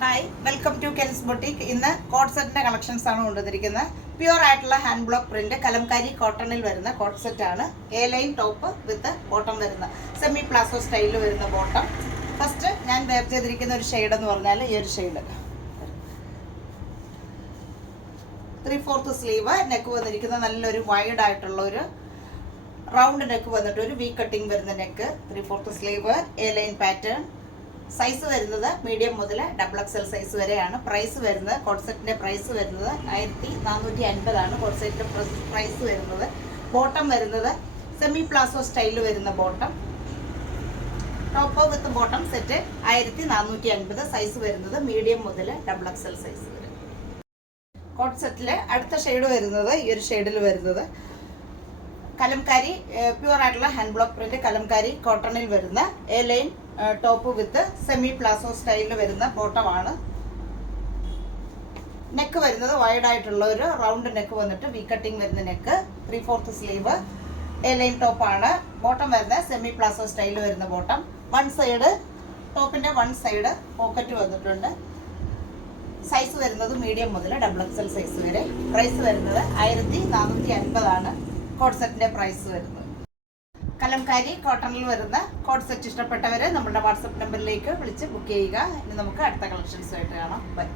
Hi, welcome to Kels boutique. ഇന്ന് coat സെറ്റിന്റെ collections ആണ് കൊണ്ടുവന്നിരിക്കുന്നത്. പ്യുവർ ആയിട്ടുള്ള ഹാൻഡ് ബ്ലോക്ക് പ്രിന്റ് കലംകാരി കോട്ടണിൽ വരുന്ന കോട്ട് സെറ്റ് ആണ്. A line top with bottom വരുന്ന സെമി പ്ലാസോ സ്റ്റൈലിൽ വരുന്ന ബോട്ടം. ഫസ്റ്റ് ഞാൻ വെയർ ചെയ്തിരിക്കുന്ന ഒരു ഷെയ്ഡ് എന്ന് പറഞ്ഞാൽ ഈ ഒരു ഷെയ്ഡ് 3/4 സ്ലീവ്, നെക്ക് വന്നിരിക്കുന്ന നല്ലൊരു വൈഡ് ആയിട്ടുള്ള ഒരു റൗണ്ട് നെക്ക് വന്നിട്ട് ഒരു വി കട്ടിങ് വരുന്ന neck, 3/4 sleeve, A line pattern. Size വരുന്നത് മീഡിയം മുതൽ XXL സൈസ് വരെയാണ്. പ്രൈസ് വരുന്നത് കോട്ട് സെറ്റിൻ്റെ പ്രൈസ് വരുന്നത് 1450 ആണ്. കോട്ട് സെറ്റിൻ്റെ പ്രൈസ് വരുന്നത്. ബോട്ടം വരുന്നത് സെമി പ്ലാസോ സ്റ്റൈലിൽ വരുന്ന ബോട്ടം. ടോപ്പ് വിത്ത് ബോട്ടം സെറ്റ് 1450. സൈസ് വരുന്നത് മീഡിയം മുതൽ XXL സൈസ് വരെ. കോട്ട് സെറ്റിൽ അടുത്ത ഷെയ്ഡ് വരുന്നത് ഈ ഒരു ഷെയ്ഡിൽ വരുന്നത് കലംകാരി പ്യുവർ ആയിട്ടുള്ള ഹാൻഡ് ബ്ലോക്ക് പ്രിന്റ് കലംകാരി കോട്ടണിൽ വരുന്ന A line top with semi palazzo സ്റ്റൈലിൽ വരുന്ന ബോട്ടമാണ്. നെക്ക് വരുന്നത് വൈഡ് ആയിട്ടുള്ള ഒരു റൗണ്ട് നെക്ക് വന്നിട്ട് വി കട്ടിങ് വരുന്ന നെക്ക്, 3/4 സ്ലീവ്, എ ലൈൻ ടോപ്പാണ്. ബോട്ടം വരുന്നത് സെമി പ്ലാസോ സ്റ്റൈലിൽ വരുന്ന ബോട്ടം. വൺ സൈഡ് ടോപ്പിന്റെ വൺ സൈഡ് പോക്കറ്റ് വന്നിട്ടുണ്ട്. സൈസ് വരുന്നത് മീഡിയം മുതൽ XXL സൈസ് വരെ. പ്രൈസ് വരുന്നത് 1450 ആണ് കോട്ട് സെറ്റിന്റെ പ്രൈസ് വരുന്നത്. കലംകാരി കോട്ടണിൽ വരുന്ന കോട്ട് സെറ്റ് ഇഷ്ടപ്പെട്ടവര് നമ്മുടെ വാട്സപ്പ് നമ്പറിലേക്ക് വിളിച്ച് ബുക്ക് ചെയ്യുക. ഇനി നമുക്ക് അടുത്ത കളക്ഷൻസുമായിട്ട് കാണാം. ബൈ.